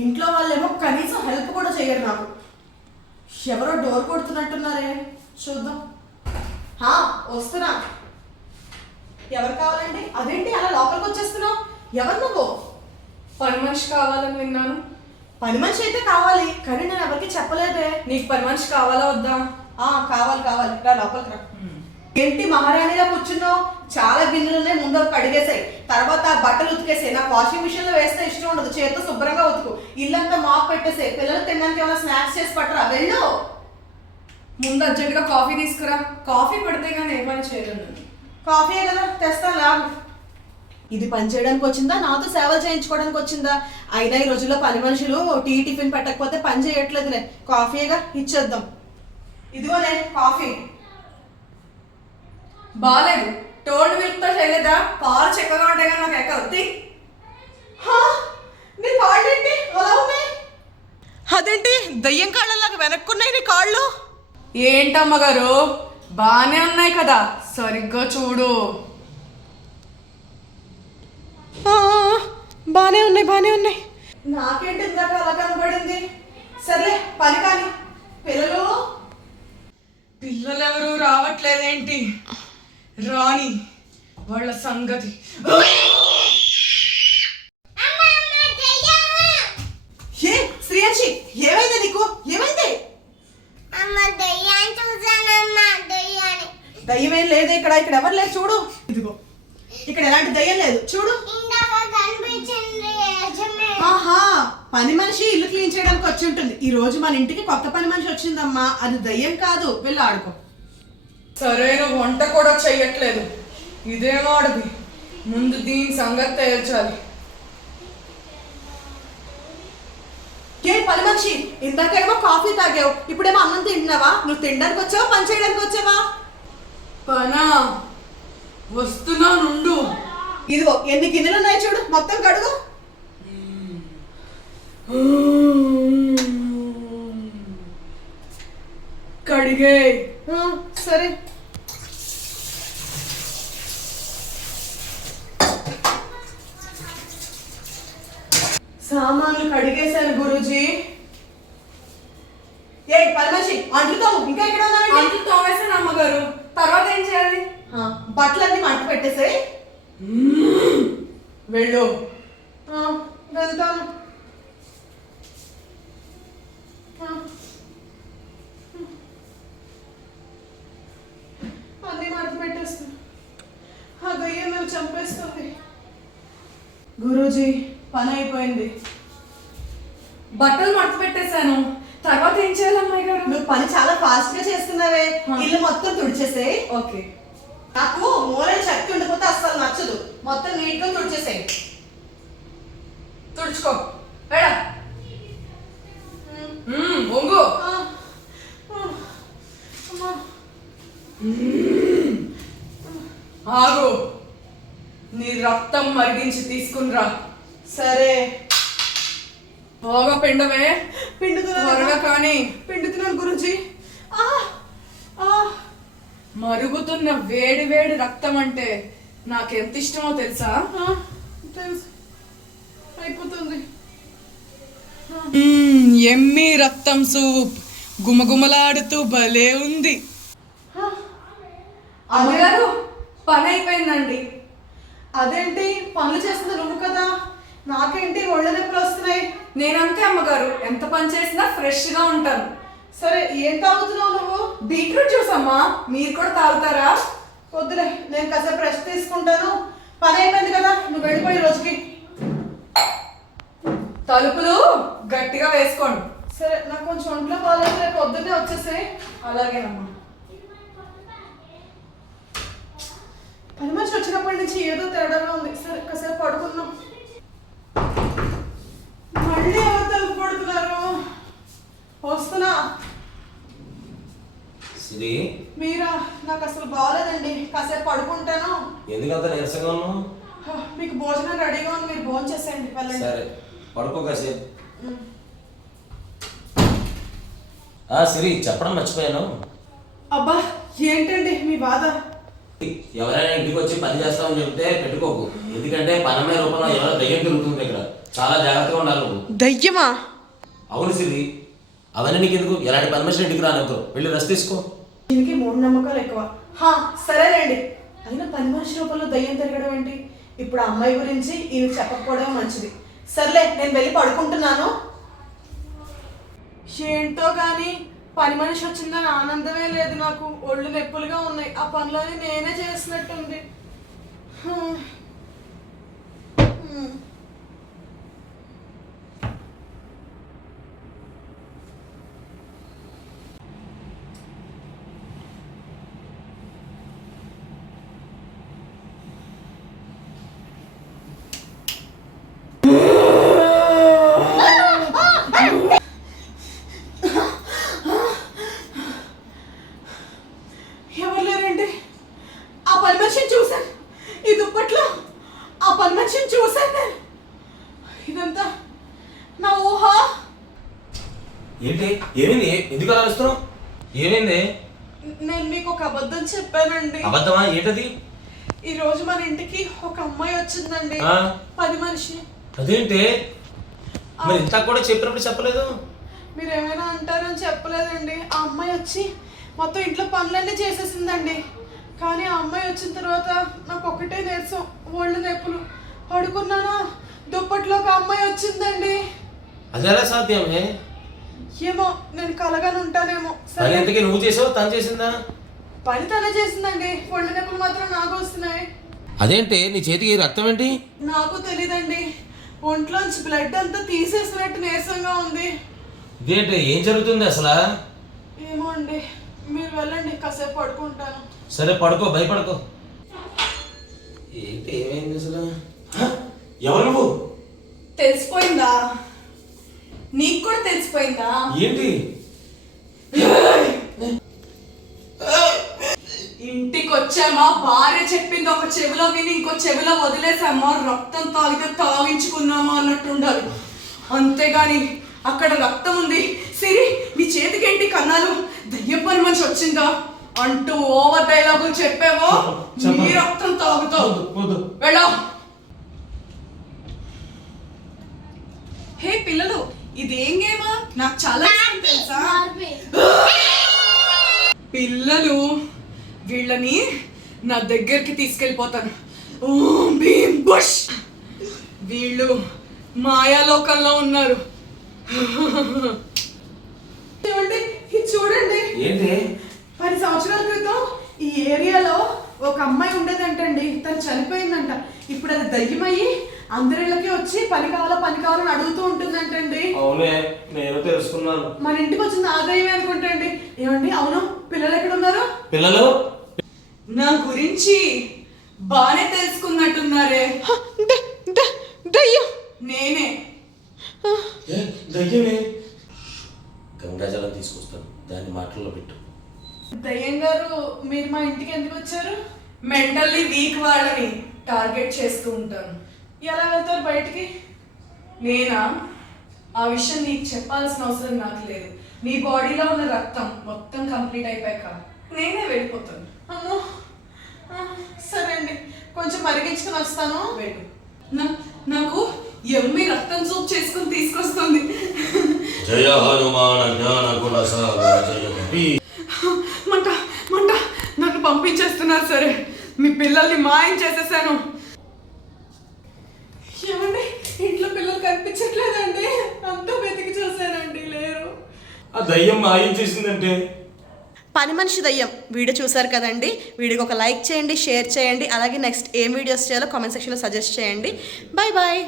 ఇంట్లో వాళ్ళేమో కనీసం హెల్ప్ కూడా చేయరు నాకు. ఎవరో డోర్ కొడుతున్నట్టున్నారే, చూద్దాం. వస్తున్నా. ఎవరు కావాలండి? అదేంటి అలా లోపలికి వచ్చేస్తున్నావు? ఎవరు నువ్వు? పని మనిషి కావాలని విన్నాను. పని మనిషి అయితే కావాలి, కానీ నేను ఎవరికి చెప్పలేదే. నీకు పని మనిషి కావాలా వద్దా? కావాలి కావాలి, రా లోపలికి రా. ఏంటి మహారాణిలా కూర్చున్నావు? చాలా గిన్నెలు ఉన్నాయి, ముందు కడిగేసాయి, తర్వాత బట్టలు ఉతికేసాయి. నాకు వాషింగ్ మిషన్ లో వేస్తే ఇష్టం ఉండదు, చేతితో శుభ్రంగా ఉతుకు. ఇల్లంతా మాప్ పెట్టేసాయి, పిల్లలు తినడానికి ఏమైనా స్నాక్స్ చేసి పట్టరా, వెళ్ళు. ముందు అర్జెంట్గా కాఫీ తీసుకురా. కాఫీ పడితే కానీ ఏ పని చేయలేదు. కాఫీ కదా తెస్తాను రా. ఇది పని చేయడానికి వచ్చిందా, నాతో సేవలు చేయించుకోవడానికి వచ్చిందా? అయినా ఈ రోజుల్లో పని మనుషులు టిఫిన్ పెట్టకపోతే పని చేయట్లేదులే. కాఫీగా ఇచ్చేద్దాం. ఇదిగోనే కాఫీ. బాలేదు, టోల్డ్ మిల్క్ తో చేయలేదా? పాలు చక్కగా ఉంటాయి కానీ నాకు ఎక్కవుద్ది. నీ కాళ్ళు ఏంటి అలా ఉన్నాయి? అదేంటి దయ్యం కాళ్ళలాగా వెనక్కున్నాయి నీ కాళ్ళు? ఏంటమ్మగారు, బానే ఉన్నాయి కదా, సరిగ్గా చూడు. బానే ఉన్నాయి బానే ఉన్నాయి. నాకేంటి ఇందాక అలా కనబడింది? సరే పని కానీ. పిల్లలెవరూ రావట్లేదేంటి? రాణి వాళ్ళ సంగతి. ఏ శ్రీయాన్షి, ఏమైంది నీకు? ఏమైంది? దయ్యం ఏం లేదు ఇక్కడ. ఇక్కడ ఎవరు లేదు చూడు. ఇదిగో ఇక్కడ ఎలాంటి దయ్యం లేదు చూడు. పని మనిషి ఇల్లు క్లీన్ చేయడానికి వచ్చి ఉంటుంది. ఈ రోజు మన ఇంటికి కొత్త పని మనిషి వచ్చిందమ్మా, అది దయ్యం కాదు. వెళ్ళి ఆడుకో. సరైన వంట కూడా చెయ్యట్లేదు, ఇదేమాడది. ముందు దీని సంగతి తేల్చాలి. పని మనిషి, ఇందాకేమో కాఫీ తాగావు, ఇప్పుడేమో అన్నం తింటున్నావా? నువ్వు తినడానికి వచ్చావా, పని చేయడానికి వచ్చావా? పనా వస్తున్నా నుండు. ఇదిగో ఎన్ని గిన్నెలు ఉన్నాయి చూడు, మొత్తం కడుగు. కడిగే. సరే. సామాన్లు కడిగేశాను గురూజీ. పని మనిషి అంటుతాము, ఇంకా ఎక్కడ ఉన్నావు? అంట్లు తోమేసాను అమ్మగారు, తర్వాత ఏం చేయాలి? బట్టలన్నీ మంట పెట్టేసాయి. వెళ్ళు. వెళ్తాను. అన్నీ మడత పెట్టేస్తాను. ఆ దయ్యం నన్ను చంపేస్తుంది. గురూజీ పని అయిపోయింది. బట్టలు మడత పెట్టేశాను, తర్వాత ఏం చేయాలి అమ్మాయి గారు? నువ్వు పని చాలా ఫాస్ట్ గా చేస్తున్నావే. ఇల్లు మొత్తం తుడిచేసేయి. ఓకే. నాకు మూల శక్తి ఉండిపోతే అస్సలు నచ్చదు. మొత్తం నీట్ గా తుడిచేసేయి. తుడుచుకో. ఒంగు. ఆగు, నీ రక్తం మరిగించి తీసుకునిరా. సరే. బాగా పిండవే. పిండుతున్నా కానీ పిండుతున్నాను గురూజీ. మరుగుతున్న వేడి వేడి రక్తం అంటే నాకెంత ఇష్టమో తెలుసా? తెలుసు. అయిపోతుంది. ఎమ్మి రక్తం సూప్ గుమగుమలాడుతూ భలే ఉంది. అమ్మగారు పని అయిపోయిందండి. అదేంటి పనులు చేస్తుంది నువ్వు కదా, నాకేంటి ఒళ్ళు నొప్పులు వస్తున్నాయి? నేనంతే అమ్మగారు, ఎంత పని చేసినా ఫ్రెష్ గా ఉంటాను. సరే ఏం తాగుతున్నావు నువ్వు? బీట్రూట్ జ్యూస్ అమ్మా, మీరు కూడా తాగుతారా? వద్దులే, నేను కాసేపు రెస్ట్ తీసుకుంటాను. పని అయిపోయింది కదా, నువ్వు వెళ్ళిపోయి రోజుకి. తలుపులు గట్టిగా వేసుకోండి. సరే, నాకు కొంచెం ఒంట్లో బాగాలేదు, రేపు పొద్దున్నే వచ్చేసాయి. అలాగేనమ్మా. పని మనిషి వచ్చినప్పటి నుంచి ఏదో తేడాగా ఉంది. సరే కాసేపు పడుకుందాం. మళ్ళీ ఎవరు తలుపు పడుతున్నారు? వస్తున్నా. శ్రీ, మీరా? నాకు అసలు బాగాలేదండి, కాసేపు పడుకుంటాను. ఎందుకంత నీరసంగా ఉన్నావు? మీకు భోజనం రెడీగా ఉంది, మీరు భోజనం చేసేయండి. వెళ్ళండి. సరే పడుకో కాసేపు. శ్రీ, చెప్పడం మర్చిపోయాను. అబ్బా ఏంటండి మీ బాధ? ఎవరైనా ఇంటికి వచ్చి పని చేస్తామని చెప్తే పెట్టుకోకు, ఎందుకంటే పనమే రూపంలో ఎవరో దయ్యం తిరుగుతుంది ఇక్కడ. చాలా జాగ్రత్తగా ఉండాలి నువ్వు. దయ్యమా? అవును సిరి, అవన్నీ నీకు ఎందుకు? ఎలాంటి పర్మిషన్ ఇంటికి రానుకో, వెళ్ళి రెస్ట్ తీసుకో. దీనికి మూఢనమ్మకాలు ఎక్కువ. హా సరేలేండి. అయినా పని మనిషి రూపంలో దయ్యం తిరగడం ఏంటి? ఇప్పుడు ఆ అమ్మాయి గురించి ఈయన చెప్పకపోవడం మంచిది. సర్లే, నేను వెళ్ళి పడుకుంటున్నాను. ఏంటో గాని పని మనిషి వచ్చిందని ఆనందమే లేదు నాకు. ఒళ్ళు నొప్పులుగా ఉన్నాయి. ఆ పనులని నేనే చేసినట్టుంది. ఎవరు లేరండి. ఆ పని మనిషిని చూశాను. ఈ దుప్పట్లో ఆ పని మనిషిని చూశాను నేను. ఇదంతా నా ఊహ. ఏంటి? ఏమైంది? ఎందుకు అలా అరుస్తున్నావు? ఏమైంది? నేను మీకు ఒక అబద్ధం చెప్పానండి. అబద్ధమా? ఏంటది? ఈ రోజు మన ఇంటికి ఒక అమ్మాయి వచ్చిందండి. ఆ? పని మనిషి. అదేంటి మరి ఇంత కూడా చెప్పినప్పుడు చెప్పలేదు? మీరు ఏమైనా అంటారని చెప్పలేదండి. ఆ అమ్మాయి వచ్చి మొత్తం ఇంట్లో పనులన్నీ చేసేసిందండి. కానీ ఆ అమ్మాయి వచ్చిన తర్వాత నాకు ఒకటే నీరసం, ఒళ్ళు నొప్పులు. పడుకున్నానా, దుప్పట్లో ఒక అమ్మాయి వచ్చిందండి. అది ఎలా సాధ్యమే? ఏమో, నేను కలగానే ఉంటానేమో. సరే, ఇంతకీ నువ్వు చేసావు, తను చేసిందా? పని తనే చేసిందండి. ఒళ్ళు నొప్పులు మాత్రం నాకు వస్తున్నాయి. అదేంటి నీ చేతికి రక్తం ఏంటి? నాకు తెలీదండి. ఒంట్లోంచి బ్లడ్ అంతా తీసేసినట్టు నీరసంగా ఉంది. ఇదేంటి? ఏం జరుగుతుంది అసలు? ఏమో అండి, మీరు వెళ్ళండి, కాసేపు పడుకుంటాను. సరే పడుకో, భయపడుకో. ఏంటి? ఏమైంది అసలు? ఎవరు నువ్వు? తెలిసిపోయిందా? నీకు కూడా తెలిసిపోయిందా? ఏంటి? ఇంటికి వచ్చామా, భార్య చెప్పింది ఒక చెవిలో విని ఇంకో చెవిలో వదిలేసామా, రక్తం తాగితే తాగించుకున్నామా అన్నట్టు ఉండాలి. అంతేగాని అక్కడ రక్తం ఉంది, సిరి నీ చేతికేంటి కన్నాలు, దయ్యం పని మనిషి వచ్చిందా అంటూ ఓవర్ డైలాగులు చెప్పావో నీ రక్తం తాగుతావు. వెళ్ళా. హే పిల్లలు, ఇదేం గేమా? నాకు చాలా ఇష్టం తెలుసా. పిల్లలు, వీళ్ళని నా దగ్గరికి తీసుకెళ్ళిపోతాను. ఓం భీం బుష్. వీళ్ళు మాయాలోకంలో ఉన్నారు. చూడండి, ఇది చూడండి. ఏంటి? 10 సంవత్సరాల క్రితం ఈ ఏరియాలో ఒక అమ్మాయి ఉండేదంటండి. తను చనిపోయిందంట. ఇప్పుడు అది దయ్యమయ్యి అందరిళ్ళకి వచ్చి పని కావాలని అడుగుతూ ఉంటుందంటండి. అవునే, నేను తెలుసుకున్నాను. మన ఇంటికి వచ్చింది ఆ దయ్యమే అనుకుంటండి. ఏమండి? అవును, పిల్లలు ఎక్కడ ఉన్నారు? పిల్లలు నా గురించి బానే తెలుసుకున్నట్టున్నారే. దయ్యం నేనే. దయ్యమే. గంగాజలం తీసుకొస్తాను, దాన్ని మాటల్లో పెట్టు. దయ్యం గారు, మీరు మా ఇంటికి ఎందుకు వచ్చారు? మెంటల్లీ వీక్ వాళ్ళని టార్గెట్ చేస్తూ ఉంటాను. ఎలా వెళ్తారు బయటికి? నేనా? ఆ విషయం నీకు చెప్పాల్సిన అవసరం నాకు లేదు. నీ బాడీలో ఉన్న రక్తం మొత్తం కంప్లీట్ అయిపోయాక నేనే వెళ్ళిపోతాను. అమ్మో, సరే అండి, కొంచెం మరిగించుకుని వస్తాను. వెళ్ళు. నాకు ఎమ్మి రక్తం సూప్ చేసుకుని తీసుకొస్తుంది. జయ హనుమాన జ్ఞాన గుణ సాగర జయ కపి. మంట మంట, నన్ను పంపించేస్తున్నారు. సరే, మీ పిల్లల్ని మాయం చేసేసాను. ఏమండి? ఇంట్లో పిల్లలు కనిపించట్లేదండి. అంతా వెతికి చూసానండి, లేరు. ఆ దయ్యం మాయం చేసిందంటే? పని మనిషి దయ్యం. వీడియో చూసారు కదండి. వీడియోకి ఒక లైక్ చేయండి, షేర్ చేయండి. అలాగే నెక్స్ట్ ఏం వీడియోస్ చేయాలో కామెంట్ సెక్షన్లో సజెస్ట్ చేయండి. Bye bye.